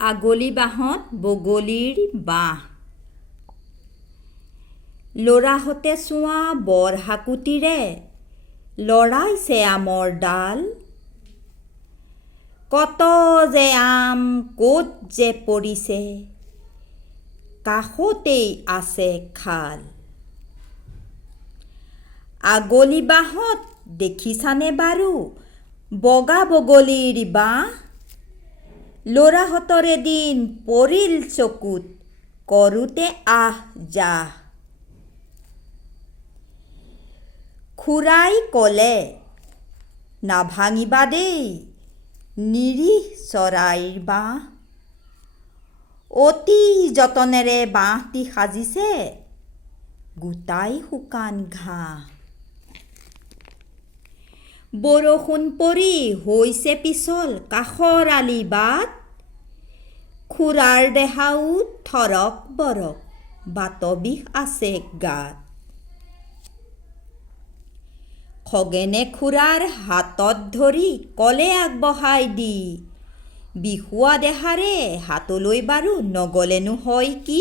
আগলি বাঁহত বগলীৰ বাঁহ। ল'ৰাহঁতে চোৱা বৰ হাকুটিৰে লৰাইছে আমৰ ডাল। কত যে আম ক'ত যে পৰিছে, কাষতেই আছে খাল। আগলি বাঁহত দেখিছানে বাৰু বগা বগলীৰ বাঁহ? ল'ৰাহঁতৰ এদিন পৰিল চকুত কৰোঁতে আহ যাহ। খুৰাই ক'লে, নাভাঙিবা দেই নিৰীহ চৰাইৰ বাঁহ। অতি যতনেৰে বাঁহটি সাজিছে, গোটাই শুকান ঘাঁহ। বৰষুণ পৰি হৈছে পিছল কাষৰ আলি বাট, খুৰাৰ দেহাও থৰক বৰক বাত বিষ আছে গাত। খগেনে খুৰাৰ হাতত ধৰি ক'লে আগবঢ়াই দি, বিষুৱা দেহাৰে হাতলৈ বাৰু নগ'লেনো হয় কি?